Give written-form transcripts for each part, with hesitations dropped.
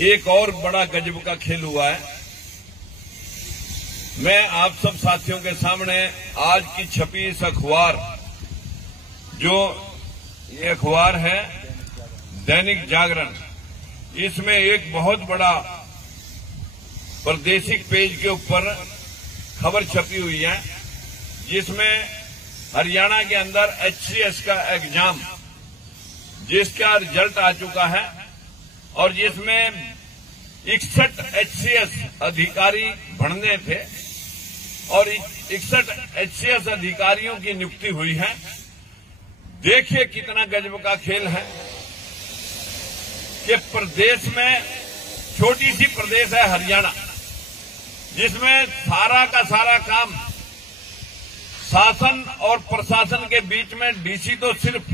एक और बड़ा गजब का खेल हुआ है। मैं आप सब साथियों के सामने आज की छपी इस अखबार, जो ये अखबार है दैनिक जागरण, इसमें एक बहुत बड़ा प्रादेशिक पेज के ऊपर खबर छपी हुई है, जिसमें हरियाणा के अंदर HCS का एग्जाम, जिसका रिजल्ट आ चुका है और जिसमें 61 HCS अधिकारी भरने थे और 61 HCS अधिकारियों की नियुक्ति हुई है। देखिए कितना गजब का खेल है कि प्रदेश में, छोटी सी प्रदेश है हरियाणा, जिसमें सारा का सारा काम शासन और प्रशासन के बीच में डीसी तो सिर्फ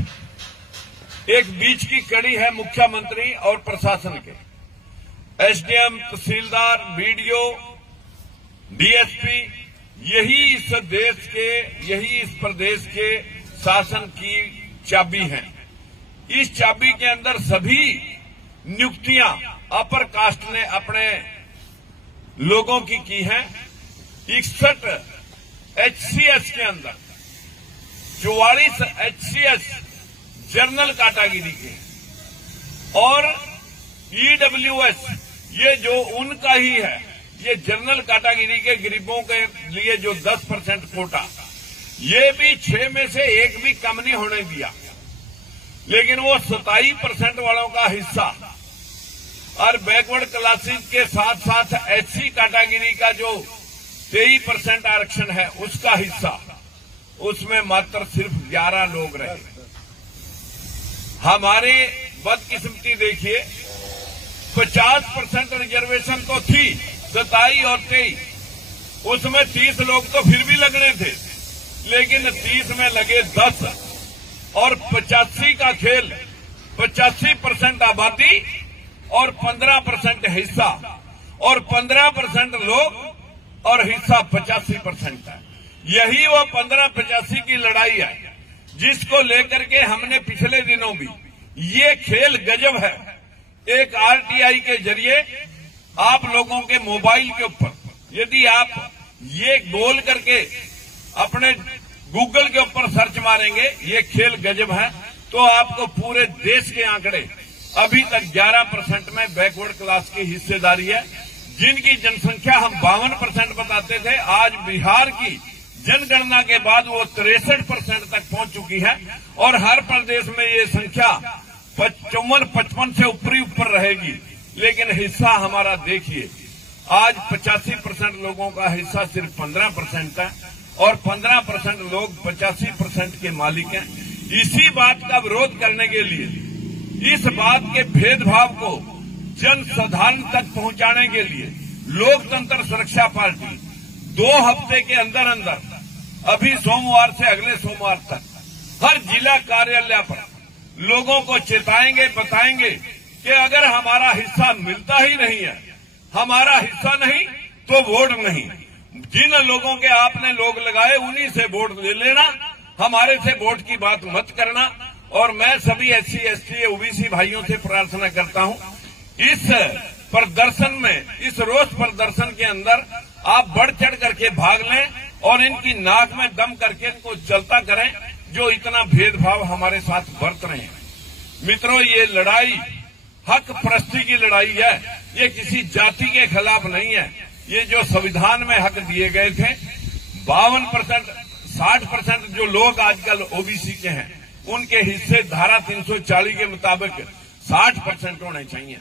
एक बीच की कड़ी है, मुख्यमंत्री और प्रशासन के SDM, तहसीलदार, BDO, DSP, यही इस देश के, यही इस प्रदेश के शासन की चाबी है। इस चाबी के अंदर सभी नियुक्तियां अपर कास्ट ने अपने लोगों की हैं। 61 HCS के अंदर 44 HCS जनरल कैटेगरी के और EWS, ये जो उनका ही है, ये जनरल कैटेगरी के गरीबों के लिए जो 10% कोटा, ये भी 6 में से एक भी कम नहीं होने दिया, लेकिन वो 27% वालों का हिस्सा और बैकवर्ड क्लासेस के साथ साथ SC कैटेगरी का जो 23% आरक्षण है उसका हिस्सा, उसमें मात्र सिर्फ 11 लोग रहे। हमारी बदकिस्मती देखिए, 50% रिजर्वेशन तो थी 27 और 23, उसमें 30 लोग तो फिर भी लगने थे, लेकिन 30 में लगे 10 और 85 का खेल, 85% आबादी और 15% हिस्सा और 15% लोग और हिस्सा 85% है। यही वो 15-85 की लड़ाई है जिसको लेकर के हमने पिछले दिनों भी, ये खेल गजब है, एक RTI के जरिए आप लोगों के मोबाइल के ऊपर यदि आप ये बोल करके अपने गूगल के ऊपर सर्च मारेंगे ये खेल गजब है, तो आपको पूरे देश के आंकड़े, अभी तक 11% में बैकवर्ड क्लास की हिस्सेदारी है, जिनकी जनसंख्या हम 52% बताते थे, आज बिहार की जनगणना के बाद वो 63% तक पहुंच चुकी है और हर प्रदेश में ये संख्या 54-55 से ऊपर रहेगी। लेकिन हिस्सा हमारा देखिए, आज 85% लोगों का हिस्सा सिर्फ 15% है और 15% लोग 85% के मालिक हैं। इसी बात का विरोध करने के लिए, इस बात के भेदभाव को जन साधारण तक पहुंचाने के लिए लोकतंत्र सुरक्षा पार्टी 2 हफ्ते के अंदर अंदर, अभी सोमवार से अगले सोमवार तक, हर जिला कार्यालय पर लोगों को चेताएंगे, बताएंगे कि अगर हमारा हिस्सा मिलता ही नहीं है, हमारा हिस्सा नहीं तो वोट नहीं। जिन लोगों के आपने लोग लगाए उन्हीं से वोट ले लेना, हमारे से वोट की बात मत करना। और मैं सभी SC, ST, OBC भाइयों से प्रार्थना करता हूं, इस प्रदर्शन में, इस रोष प्रदर्शन के अंदर आप बढ़ चढ़ करके भाग लें और इनकी नाक में दम करके इनको चलता करें, जो इतना भेदभाव हमारे साथ बरत रहे हैं। मित्रों, ये लड़ाई हक परस्ती की लड़ाई है, ये किसी जाति के खिलाफ नहीं है। ये जो संविधान में हक दिए गए थे, 52%, 60% जो लोग आजकल OBC के हैं, उनके हिस्से धारा 340 के मुताबिक 60% होने चाहिए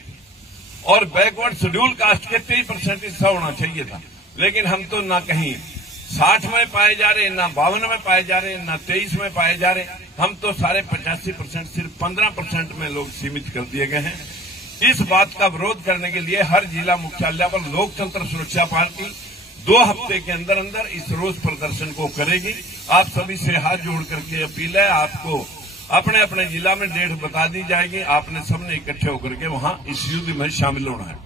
और बैकवर्ड शेड्यूल कास्ट के 23% हिस्सा होना चाहिए था, लेकिन हम तो ना कहीं 60 में पाए जा रहे, ना 52 में पाए जा रहे, ना 23 में पाए जा रहे, हम तो सारे 85%, सिर्फ 15% में लोग सीमित कर दिए गए हैं। इस बात का विरोध करने के लिए हर जिला मुख्यालय पर लोकतंत्र सुरक्षा पार्टी 2 हफ्ते के अंदर अंदर इस रोष प्रदर्शन को करेगी। आप सभी से हाथ जोड़ करके अपील है, आपको अपने अपने जिला में डेट बता दी जाएगी, आपने सबने इकट्ठे होकर के वहां इस युद्ध में शामिल होना है।